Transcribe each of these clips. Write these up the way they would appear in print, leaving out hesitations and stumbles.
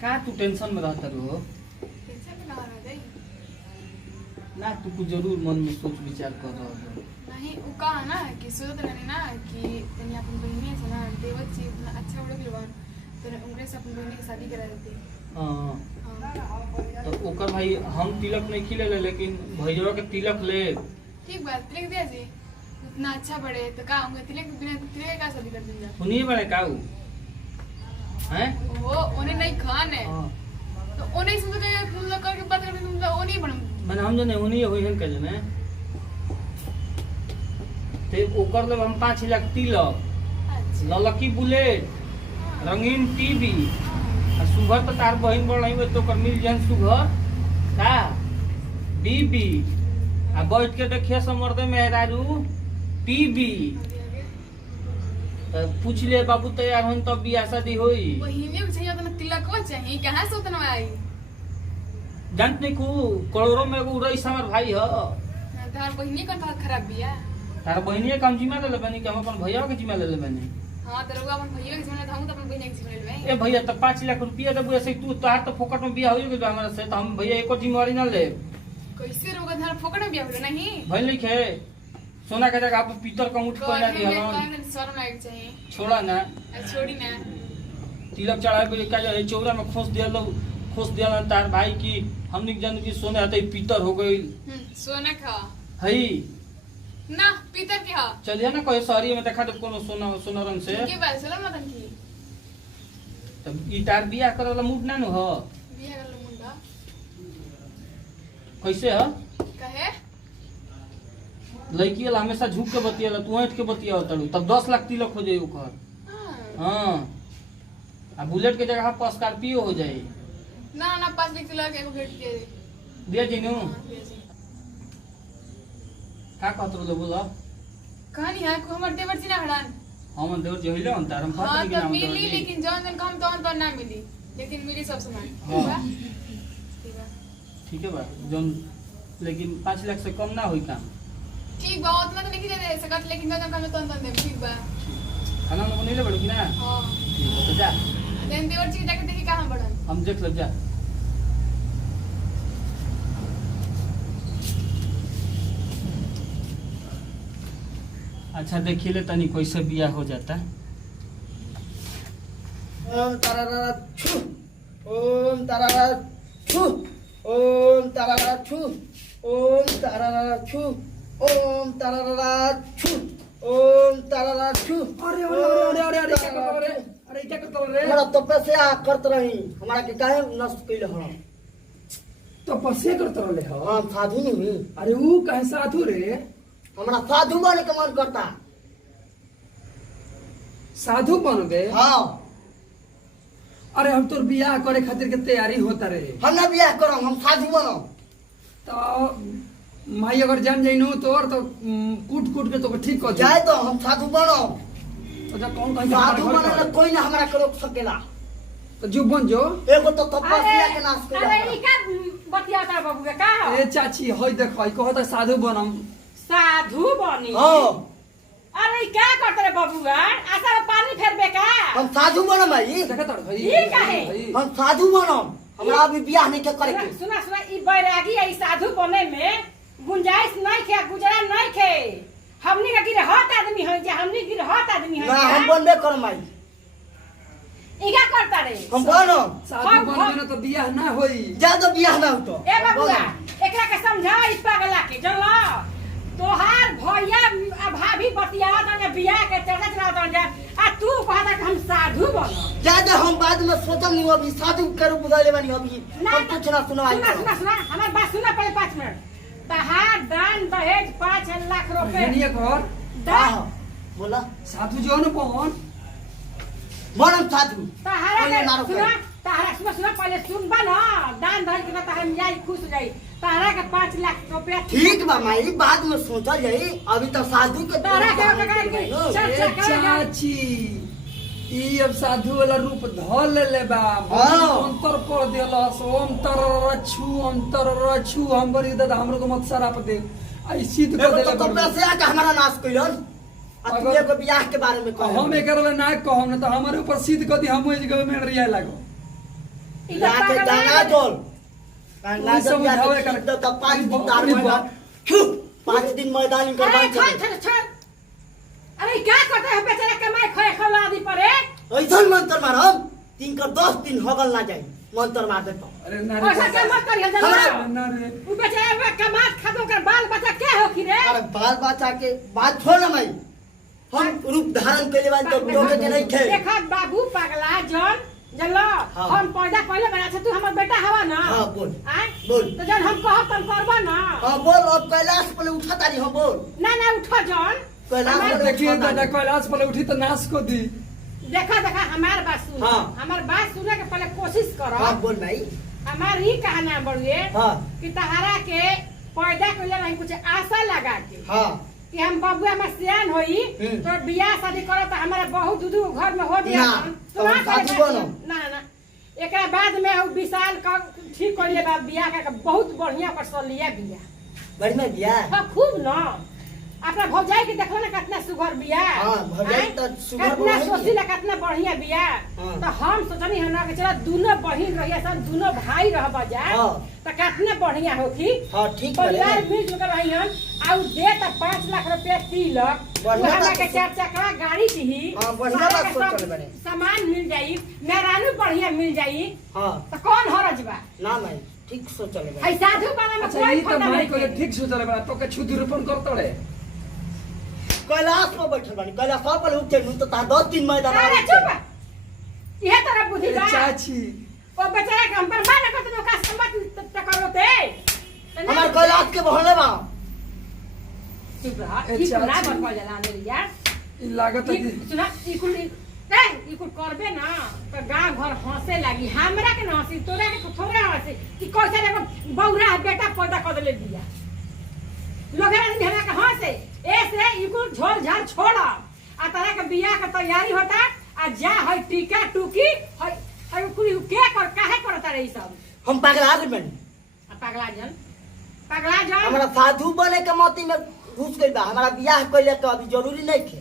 का तू टेंशन में रहता रो? टेंशन में ना रह जाई। ना तू कुछ जरूर मन में सोच विचार कर रहा हो। नहीं उ कहा ना कि सोचत रहनी ना कि तनी अपन बहनी से ना देवत जी उतना अच्छा उड़ गेल बान तो उनके से अपन बहनी की शादी करा देते। हां तो ओकर भाई हम तिलक नहीं खिले ले लेकिन भैया के तिलक ले। ठीक बात तिलक दिया जी उतना अच्छा बड़े तो का होंगे तिलक बिना तिलक का शादी कर देंगे। सुनिए बड़े काऊ हैं वो उन्हें नहीं खान है तो उन्हें समझ के तुम लोग करके बात करके तुम लोग नहीं बन मैंने हम जने उन्हीं होई हन के जने ते ओकर ले हम 5 लाख तिलक ललकी बुलेट रंगीन टीवी आ सुगर तो तार बहिन बड़ नहीं तो कर मिल जन सुगर का बीबी आ बैठ के देखिए समर्दे में राजू टीवी पूछ ले बाबू तैयार होन तब बियाह शादी होई। बहिनी को चाहिए तो तिलक को चाहिए कहां से उतना आई जानत नहीं को करोड़ों में एगो रईस हमर भाई ह तार बहिनी का बहुत खराब बिया तार बहिनी काम जिम्मा ले बनी कि हम अपन भैया के जिम्मा ले बनी। हां तो रउआ अपन भैया के जिम्मा ले हम तो अपन बहिनी के जिम्मा ले ए भैया तो 5 लाख रुपया देबो ऐसे तू तोहार तो फोकट में बियाह होई गेल हमरा से तो हम भैया एको जिम्मेवारी ना ले। कैसे रउआ धर फोकट में बिया होले नहीं भइल नहीं खे सोना के जगह आप पीतर का मुठ पहना दी हलन शर्म आए चाहिए छोड़ा ना छोड़ी ना तिलक चढ़ाए पे का जे चौरा में खोस दिया तार भाई की हमनी जन की सोने आते पीतर हो गई सोना खा हई ना पीतर के हा चलिए ना कोई शहरी में देखा दे कोनो सोना रंग से के बात चलो ना तन की तब ई तार बियाह करे वाला मूड ना न हो बियाह कर लो मुंडा कैसे ह कहे लड़की वाला हमेशा झुक के बतियाला तू ऐठ के बतिया तड़ू तब 10 लाख तिलक हो जाई ओकर। हां आ बुलेट के जगह पर स्कॉर्पियो हो जाई ना ना 5 लाख तिलक एगो भेट के दे दिनु का कहत रो बोला कहानी है को हमर देवर जी ना हड़ान हम देवर जी होइले हम तारम हां कहत कि तो नाम मिली लेकिन जौन जौन काम तो ना मिली लेकिन मिली सब सामान हां ठीक है बा जौन लेकिन 5 लाख से कम ना होई काम ठीक बा उतना तो नहीं दे सकत लेकिन जौन काम तो दे ठीक बा खाना ना बनेले बड़ कि ना हां तो जा देन देवर जी जाके देखी कहां बड़न हम देख ले जा अच्छा देखिए ले तनी कैसे बियाह हो जाता। ओम तारारा छु ओम तारारा छु ओम तारारा छु ओम तारारा छु ओम तारारा छु ओम तारारा छु। अरे अरे अरे अरे क्या करत रे? अरे क्या करत रे? हमरा तपस्या करत रही हमरा के काहे नष्ट कइले हड़ तपस्या करत रहले ह। हम साधु नहीं अरे ऊ कहे साधु रे? हमरा साधु बने के मन करता। साधु बनबे? हां अरे हम तोर बियाह करे खातिर के तैयारी होता रे। हम ना बियाह करम हम साधु बनम तो माई अगर जान जाइनो तोर तो कूट कूट के तो ठीक कर दे। जाए तो हम साधु बनम तो जा कौन कहीं साधु बने ला कोई ना हमरा के रोक सकेला। तो जो बन जो। एगो तो तपस्या के नाश कइले अरे ई का बतियाता बाबू के का ए चाची होय देख होय कहता साधु बनम। साधु बनी हां अरे ई क्या करत रे बाबूआ आशा में पानी फेरबे का हम साधु बनम भाई देखा तड़ भाई ई काहे? हम साधु बनम हमरा अभी बियाह नहीं के करे के। सुना सुना ई बैरागी ई साधु बने में गुंजाइश नहीं खे गुजरा नहीं खे हमनी का गिर हत आदमी है जे हमनी गिर हत आदमी है ना हम बनबे करम भाई ई का करता रे हम बनम साधु बनबे ना तो बियाह ना होई। ज्यादा बियाह ना हो तो ए बाबूआ एकरा के समझा ई पागला के चलो तोहार भैया आ भाभी बतियावा त बियाह के चर्चा चलावत जा आ तू कहता कि हम साधु बनो ज्यादा हम बाद में सोचम नहीं अभी साधु के रूप बुझाइले बानी अभी हम कुछ ना सुनवाई सुना सुना सुना हमार बात सुना पहले 5 मिनट तहार दान दहेज 5 लाख रुपए हेनिए घर हां बोला साधु जो न बहन बनम साधु तहारा पहले के नारो सुना करे। तहारा सुना पहले सुन बा ना दान दहेज के तहारा मियाई खुश हो जाई तहारा के 5 लाख रुपया ठीक बा माई बाद में सोचल जाई अभी तो साधु के तोरा के चल ए चाची ई अब साधु वाला रूप धर ले बा हाँ। अंतर कर देलस अंतर रछु हम बरी दादा हमरो को मत सराप दे आई सिद्ध कर एगो देले तो तपस्या के हमारा नाश कइलन आ तू एगो बियाह के बारे में कह हम एकर ना कहम ना तो हमारे ऊपर सिद्ध कर दी हम ओइ जगह में रिया लागो ई तो लाके पागल गंगा है। जल गंगा ई सब जल जाके बुझावे खींच कर- दो तो 5 दिन ई तार बहुत- मैदान छू 5 दिन मैदान इनकर अरे बंद छोड़ कर छोड़ छोड़ अरे क्या करते हो बेचारा कमाई खोए खोला आदि परे ऐसन मंत्र मारम तिनकर 10 दिन हगल ना जाई मंत्र मार दे तो अरे ना ऐसा क्या मत करिए हमरा- जल्दी ना रे उ बेचारा वे कमात खादो कर बाल बच्चा क्या हो कि रे अरे बाल बच्चा के बात छोड़ ना भाई हम रूप धारण के लिए तो लोगे के नहीं खे देखा बाबू पगला जन जल्लो हाँ। हम पैदा पहले बना छे तू हमर बेटा हवा ना हाँ, बोल। आय बोल। तो जन हम कहब तन करबा ना हां बोल अब कैलाश पर उठा तारी हम बोल ना ना उठो जन कैलाश हमार- पर देखिए उठा दादा तारी। कैलाश पर उठी तो नाश को दी देखा देखा हमार बात सुन हाँ। हमार बात सुने के पहले कोशिश करो हां बोल भाई हमार ही कहना बड़ुए हां कि तहारा के पैदा कइले नहीं कुछ आशा लगा के हां कि हम बबुआ में सियान होई तो बियाह शादी करो तो हमारा बहुत दूधू घर में हो दिया ना, तो हम साथी बनम। ना ना एकरा बाद में उ विशाल का ठीक कइले बा बियाह का बहुत बढ़िया पर सलिया बियाह बढ़िया बिया हां खूब ना अपना भौजाई के देखो ना कितना सुघर बियाह हाँ, भौजाई आय? तो सुघर कितना बढ़िया सोचिला कितना बढ़िया बियाह हाँ। तो हम सोचनी हम ना कि चला दोनों बहिन रहिए सन दोनों भाई रहबा जा हाँ। तो कितना बढ़िया होखी हां ठीक बा परिवार मिलजुल कर रही हन आउ दे त 5 लाख रुपया तिलक बढ़िया वहां बात के है। 4 चक्का गाड़ी दी हाँ, बढ़िया बात सोचल बने। सामान मिल जाई मेहरानू बढ़िया मिल जाई हां तो कौन हरज बा ना भाई ठीक सोचल बा है साधु वाला में अच्छा कोई ये तो फायदा माई नहीं को है। ठीक सोचले बड़ा तो के छुदुरपन करतड़े कैलाश में बैठल बानी कैलाश पर उठे नु तो ता 10 दिन मैदान अरे चुप यह तरह बुद्धि बा चाची ओ बेचारा के हम पर माने करते नो का संबंध टकरोते हमार कैलाश के बहले बा चुप रहा ए, ई ना चाची। बन पा जाला ने यार ई लागत है कि सुना ई कुल नहीं ई कुल करबे ना तो गांव घर हंसे लागी हमरा के ना हंसी तोरा के थोड़ा हंसी कि कैसे देखो बौरा बेटा पैदा कर ले दिया लोगरा नहीं हमरा के हंसे ऐसे ई कुल झोल झाल छोड़ा आ तरह के बियाह के तैयारी होता आ जा है टीका टुकी है कुल के कर काहे करता रे ई सब हम पगला गइल बानी आ पगला जन हमरा साधु बने के मती में घुस गइल बा हमरा बियाह कइले तो अभी जरूरी नहीं थे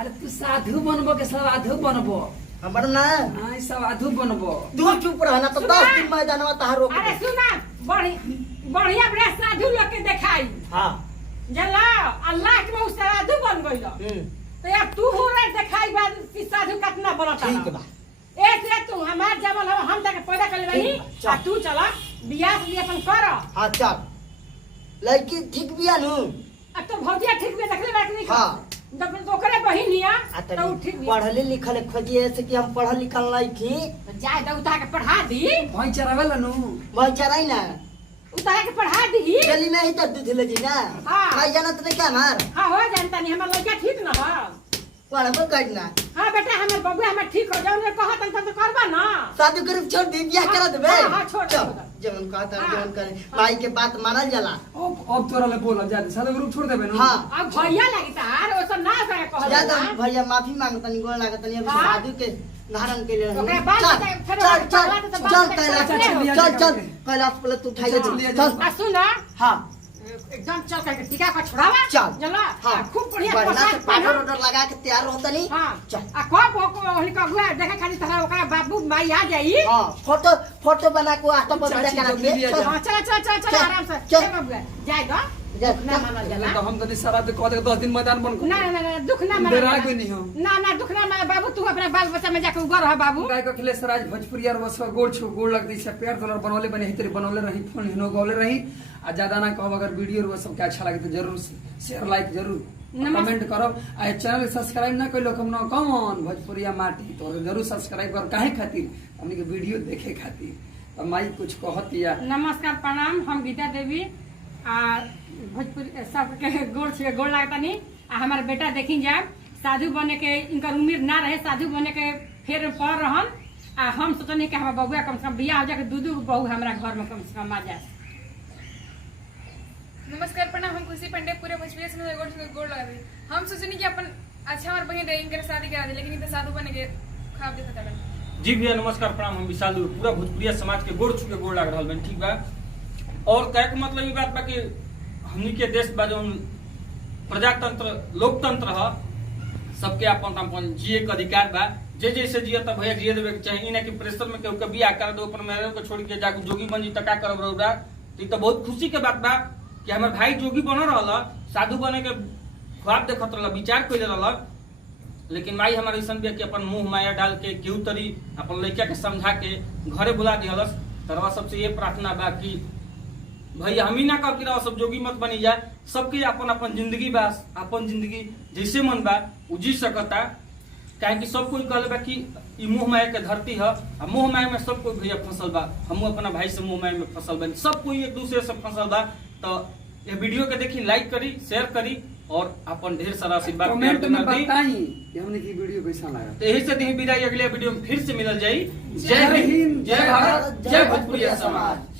अरे तू साधु बनबो के साधु बनबो हमर ना हां साधु बनबो तू चुप रहना तो 10 दिन मैदान में तहार रोक अरे सुना बढ़िया बड़ा साधु लोग के देखाई हां जला अल्लाह के मुंह से साधु बन गइल तो यार तू हो रे देखाई बाद कि साधु कितना बनता ठीक बा ऐसे तू हमार जबल हो हम तक पैदा कर लेबनी ठीक बा, आ तू चला बियाह से अपन कर हां चल लड़की ठीक बिया नु अब तो भौजिया ठीक भी देखले बात नहीं हाँ। जब ओकरे बहिन हिया आ तो उ ठीक भी पढ़ले लिखले खोजिए से कि हम पढ़ल लिखल नहीं थी जाए दे उतार के पढ़ा दी भई चरावेला नु मैं चराई ना उतार के पढ़ा दी चली में ही तो दूध ले जी ना हाँ। भाई जानत नहीं क्या मार हां हो जानता नहीं हमर लड़का ठीक न हो पढ़बो करना हां बेटा हमर बबुआ हमर ठीक हो जाऊ ने कहत तो करबा ना शादी कर छोड़ दी बियाह करा देबे हाँ, हाँ, छोड़ चल, दे। जवन कहता हाँ। जवन करे माई के बात मानल जाला अब तोरा ले बोल जा साधु ग्रुप छोड़ देबे नु हां अब भैया लगी तार ओ सब ना करे कहल ज्यादा भैया माफी मांगतनी गोल लागतनी अब हाँ। शादी के धारण के लिए ओकरा बाद चल बताए, फिर चल ओकरा चल बाद तो चल बाद कैलाश बताए, चल, चल चल चल। कैलाश पहले तू उठाइए चल, चल, चल आ सुना हां एकदम चल करके टीका का छोड़ावा चल। चला हाँ। आ, खूब बढ़िया बढ़िया से पोशाक पाउडर पहना वाउडर लगा के तैयार रहता नहीं हां चल आ कब ओहनी का हुआ देखे खाली तहरा ओकरा बाबू माई आ जाई हां फोटो बना के आटा पर चाची, करा जल्दी लिया के जा। हां चल चल चल चल चल, आराम से चल। ए बाबू जाए दो जा, ना चल। मानल जाला तो हम तनी सारा कह दे 10 दिन मैदान बन ना ना ना दुख ना मानल डरा जाला। कोई नहीं हम ना ना दुख ना मानल बाबू तू अपना बाल बच्चा में जाके उगर रह बाबू गाय को खिले सराज भोजपुरी और वसवा गोड़ छो गोड़ लग दी से पैर डॉलर बनौले बने हितरी बनौले रही फोन हिनो गौले रही आ ज्यादा ना कहब अगर वीडियो और सब के अच्छा लगे तो जरूर शेयर लाइक जरूर कमेंट करब आ चैनल सब्सक्राइब ना कइलो हम ना कौन भोजपुरिया माटी तो जरूर सब्सक्राइब कर काहे खातिर हमनी के वीडियो देखे खातिर तो माई कुछ कहतिया नमस्कार प्रणाम हम गीता देवी आ भोजपुरी सबके गोड़ छे गोड़ लागतानी आ हमार बेटा देखी जाए साधु बने के इनकर उम्र ना रहे साधु बने के फिर पढ़ रहन आ हम सोचनी कि हमार बबुआ कम से कम बियाह हो जाए दू बहू हमरा घर में कम से कम आ जाए नमस्कार प्रणाम हम खुशी पंडे पूरे भोजपुरी से गोड़ लगा दी हम सोचनी कि अपन अच्छा और बहन रही इनके शादी करा दी लेकिन इनके साधु बने के खाब देखा था जी भैया नमस्कार प्रणाम हम विशाल पूरा भोजपुरिया समाज के गोड़ छू के गोड़ लाग रहल बन ठीक बा और कहे के मतलब ई बात बा कि हमनी के देश बा जौन प्रजातंत्र लोकतंत्र ह सबके अपन अपन जिए के अधिकार बा जे जैसे जिया तब भैया जिए देवे के चाहिए ना कि प्रेशर में केहू के बियाह कर दो अपन मेरे को छोड़ के जाके जोगी बन जी त का करब रौदा। तो ई तो बहुत खुशी के बात बा कि हमर भाई जोगी बन रहल, साधु बने के ख्वाब देखत रहल, विचार कइले रहल, लेकिन माई हमारे ऐसा भी कि अपन मुंह माया डाल के केहू तरी अपन लड़का के समझा के घरे बुला दिहलस। तरवा सबसे ये प्रार्थना बा कि भैया हम ही ना कर के सब जोगी मत बनी जाए, सबके अपन अपन जिंदगी बा, अपन जिंदगी जैसे मन बा उ जी सकता। काहे कि सब कोई कहले बा कि ई मुंह माया के धरती है, आ मुंह माया में सब कोई भैया फंसल बा, हमहू अपना भाई से मुंह माया में फंसल बनी, सब कोई एक दूसरे से फंसल बा। तो ये वीडियो के देखी, लाइक करी, शेयर करी और अपन ढेर सारा आशीर्वाद कमेंट में बताई कि हमने की वीडियो कैसा लगा। तो यही से दी विदाई, अगले वीडियो में फिर से मिलल जाई। जय हिंद, जय भारत, जय भोजपुरी समाज।